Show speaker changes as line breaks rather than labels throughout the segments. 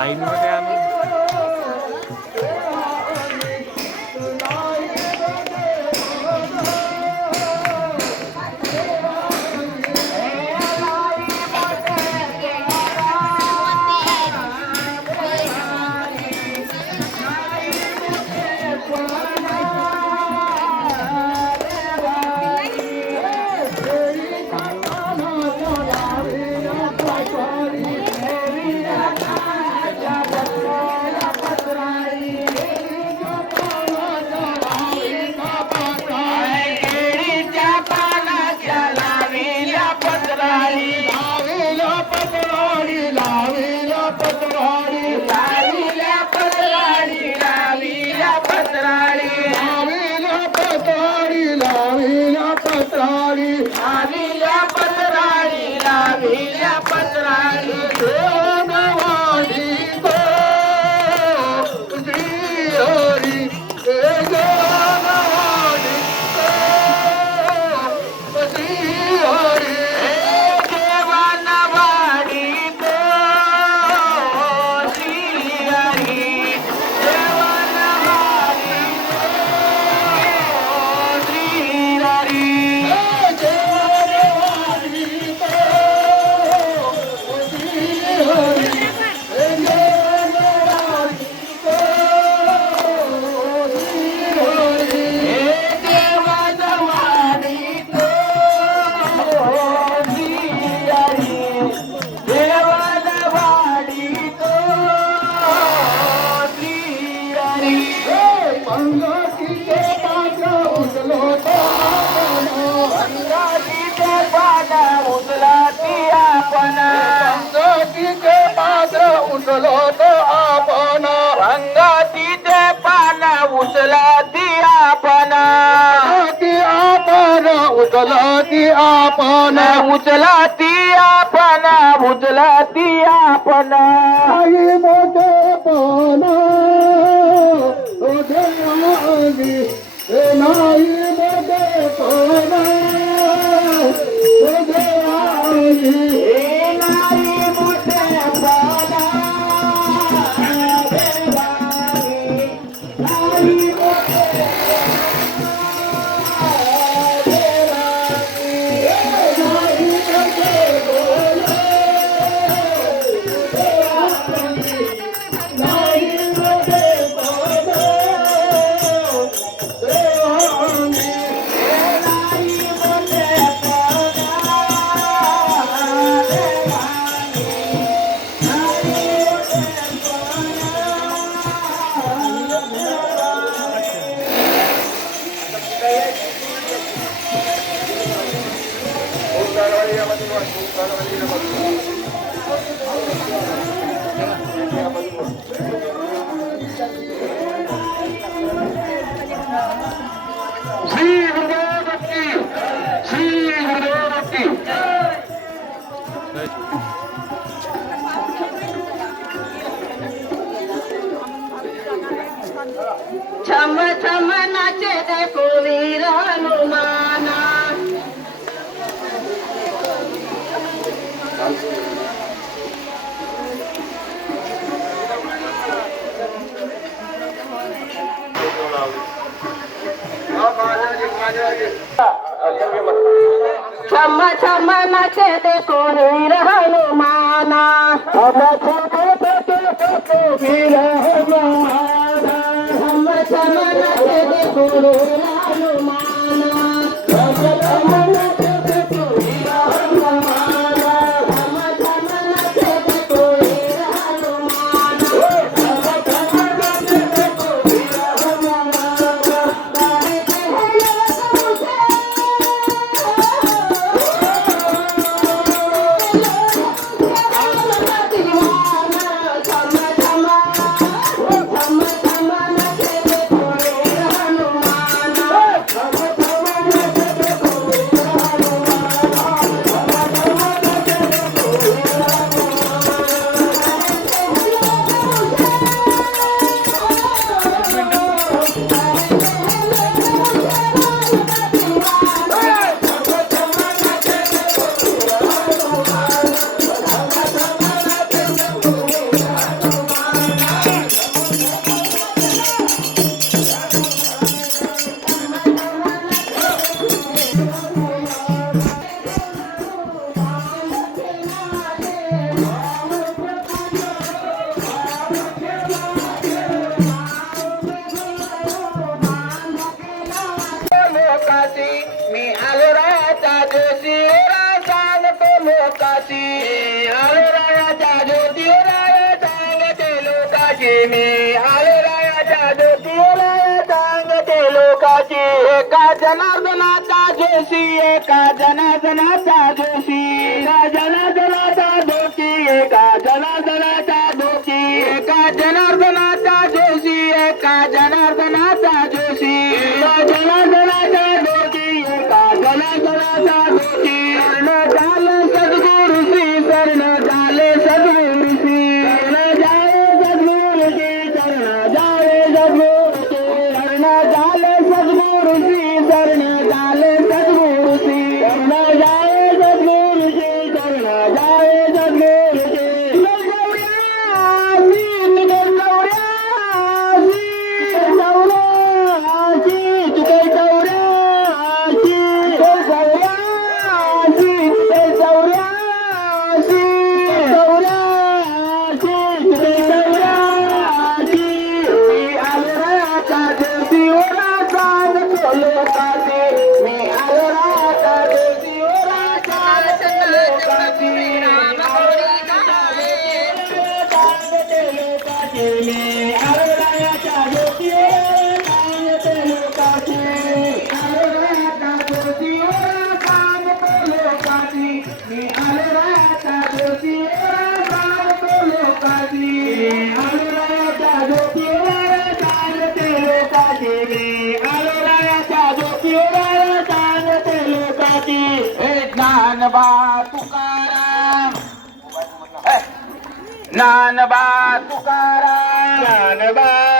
Line খেতে করে जनार्दनाचा जोशी एका जनार्दनाचा जोशी. एका जनार्दनाचा जोशी एका जनार्दनाचा जोशी. एका जनार्दना नानबा तुकाराम. नानबा तुकाराम. नानबा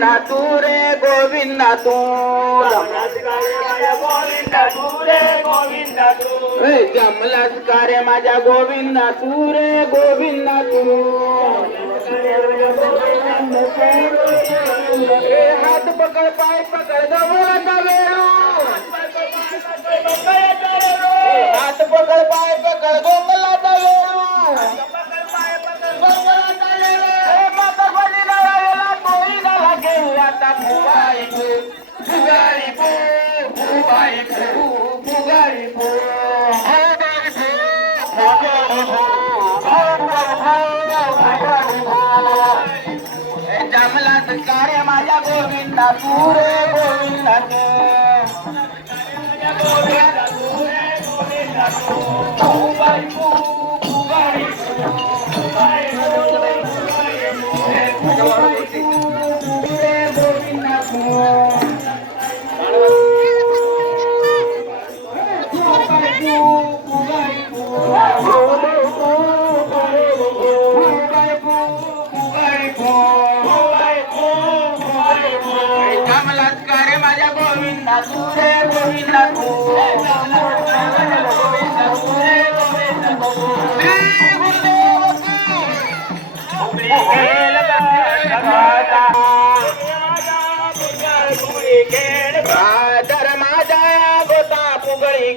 गोविंदा
तू रे गोविंदा तू जमलास का रे माझ्या गोविंदा तू रे गोविंदा तू हात पकड पाय पकड जवळ पूरे बोल लगे Come on. गोविंदा
फुगडी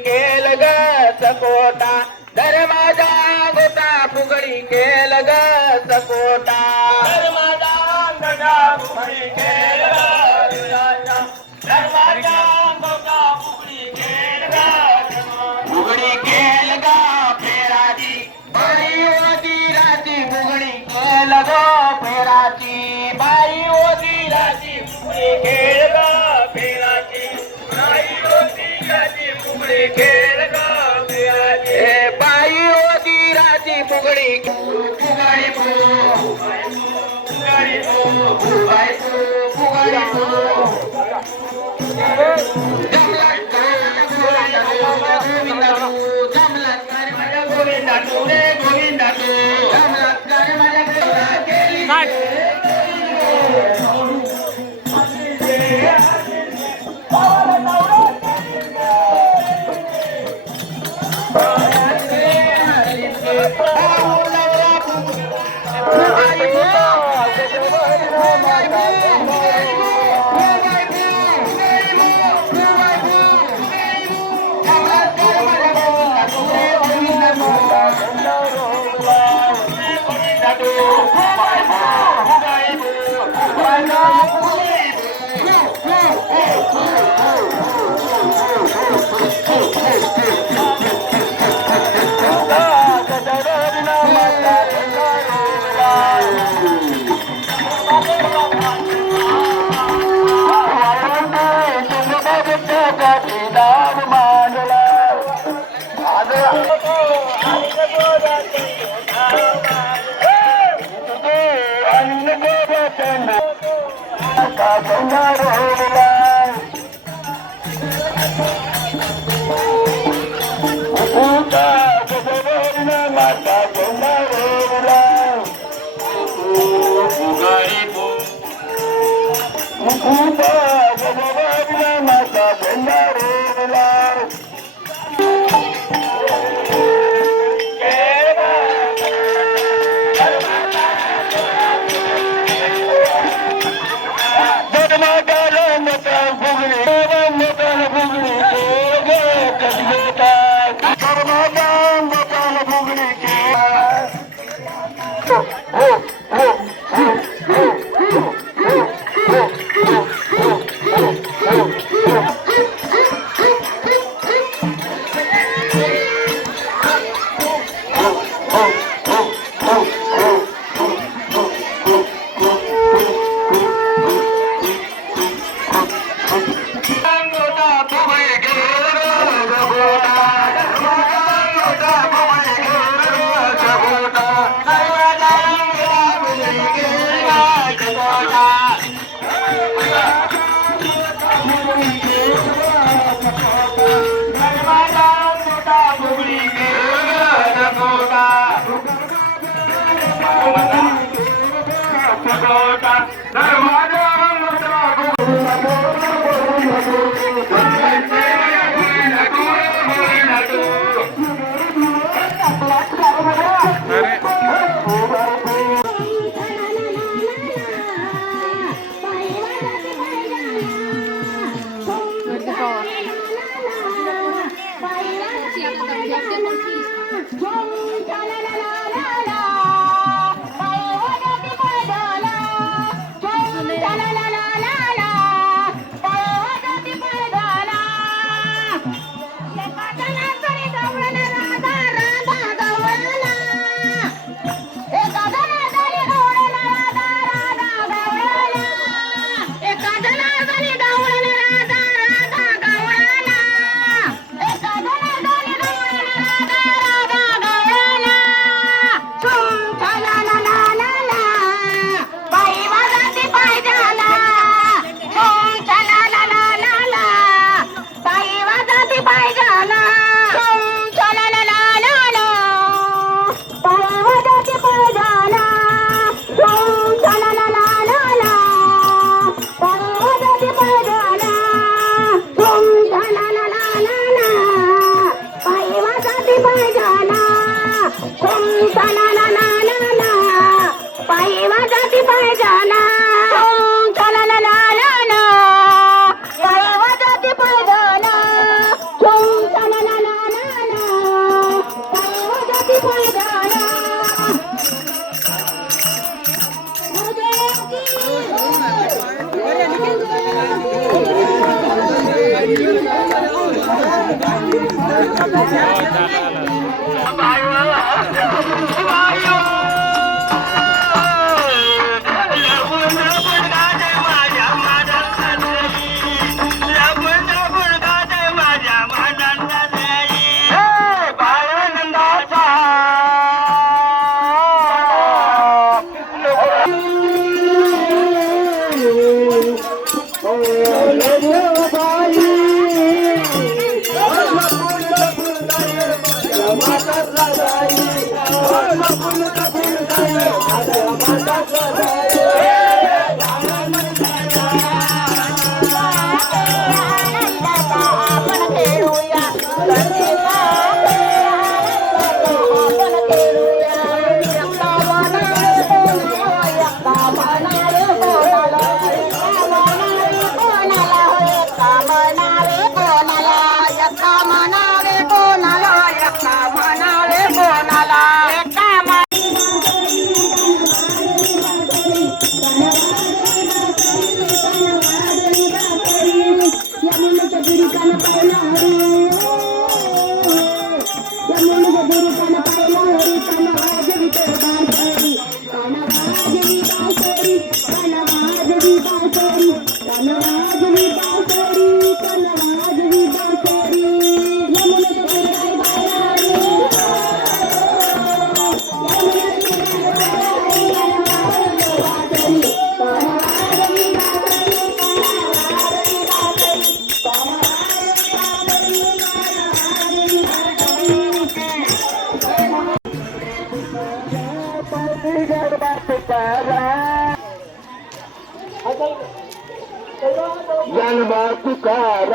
गोता फुगडी ग सकोटा. फुगडी फेराची बाई होती राती फुगडी खेळ ग फेराची बाई होती राती फुगडी खेळ ग फेराची ए, बाई होती राती फुगडी. फुगडी फुगडी फुगडी फुगडी 嗯酷
酷
酷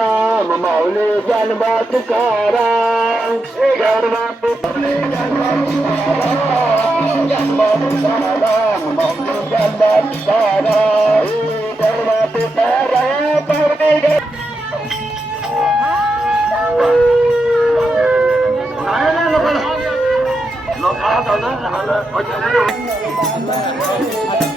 तुकाराम माऊली जन्मा तुकाराम जन्मा तुकाराम जन्मा तुकाराम माऊली जन्मा तुकाराम जन्मा तुकाराम माऊली
भोले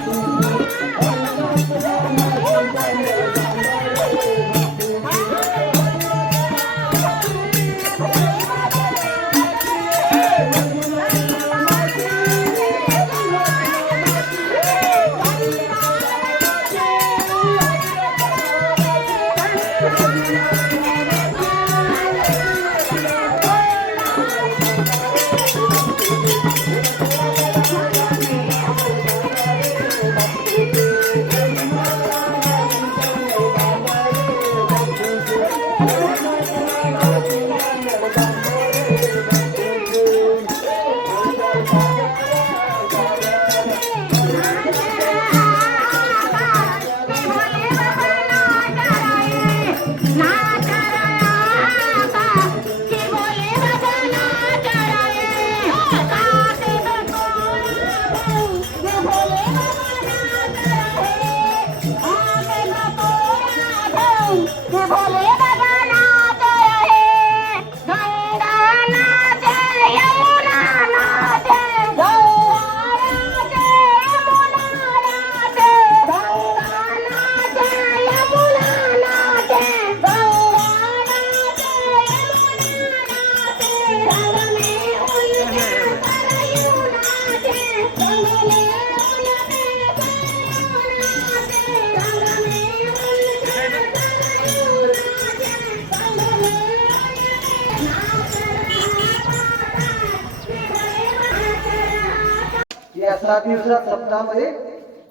या सात दिवसात सप्ताहामध्ये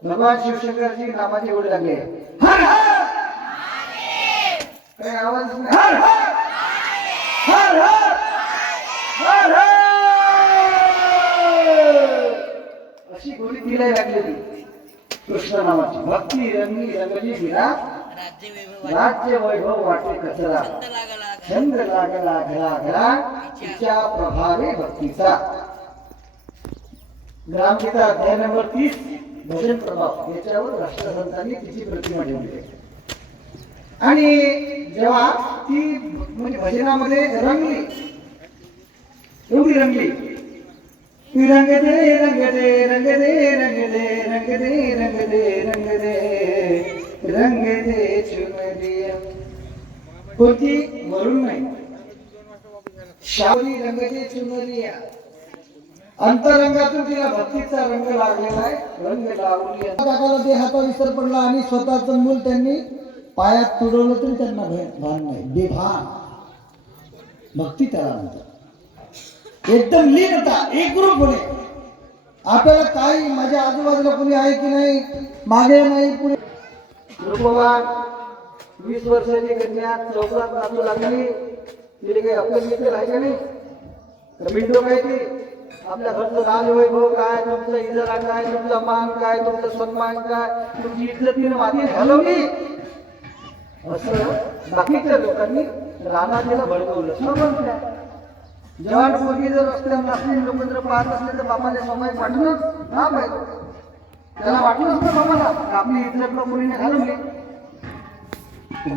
भगवान नामाचे एवढे लागले हर काही आवाज नाही. हर हर! हर हर! हर हर! अशी गोळी तिला लागलेली. कृष्ण नावाची. भक्ती रंगी रंगली विना राज्य वैभव वाटे कचरा. छंद लागला घरा घरा तिच्या प्रभावे भक्तीचा. ग्रामगीता अध्याय नंबर तीस. भजन प्रभाव. याच्यावर राष्ट्रसंतांनी तिची प्रतिमा ठेवली आहे. आणि जेव्हा ती म्हणजे भजनामध्ये रंगली. एवढी रंगली. ती रंग दे रंग दे रंग दे रंग दे रंग दे रंग दे रंग दे रंग दे चुनरिया। कोणती वरून नाही शावली रंगाची चुनरिया। अंतरंगातून तिला भक्तीचा रंग लागलेला आहे रंग लावली टाकायला ते हाता विसर पडला आणि स्वतःच मूल त्यांनी पायात तुडवलं तरी त्यांना भान नाही बेभान. भक्ती त्याला म्हणतात. एकदम लीनता एक ग्रुप होणे. आपल्याला काही माझ्या आजूबाजूला कोणी आहे की नाही मागे नाही पुढे वीस वर्षाची कन्या चौकात नाचू लागली. तिने काही आपलं मित्र आहे का नाही? मित्र काय आपल्या घरचं राजवैभव काय तुमचं इजरा काय तुमचा मान काय तुमचा सन्मान काय तुमची इज्जत तिने माती घालवली. असं बाकीच्या लोकांनी रानाजीला भडकवलं. समजल्या जवान मुलगी जर रस्त्यावर नसली लोक जर पाहत असले तर बापाच्या समय वाटलं हा पाहिजे. त्याला वाटलं असतं बाबाला आपली इज्जत मुलीने घालवली?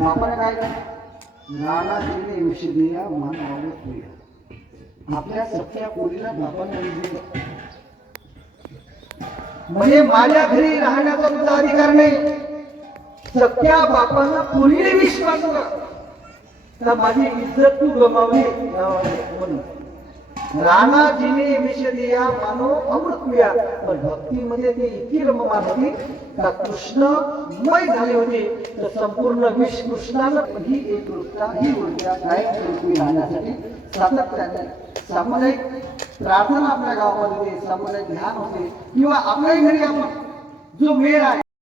बापाने काय केलं नानाजीने विषय मन आवडत नाही आपल्या सख्या पोरीला बापाने दिलं. म्हणजे माझ्या घरी राहण्याचा तुझा अधिकार नाही. सख्या बापानं पोरीने विश्वास तर माझी इज्जत तू गमावली. म्हणून राणाजीने विष दिया मानो अमृत मिळा पण भक्तीमध्ये ते इतकी रममान होती का कृष्ण मय झाले होते. तर संपूर्ण विष कृष्णानं ही एक वृत्ता ही ऊर्जा गायक स्वरूपी राहण्यासाठी सातत्याने सामुदायिक प्रार्थना आपल्या गावामध्ये सामुदायिक ध्यान होते. किंवा आपल्याही घरी आपण जो मेळ आहे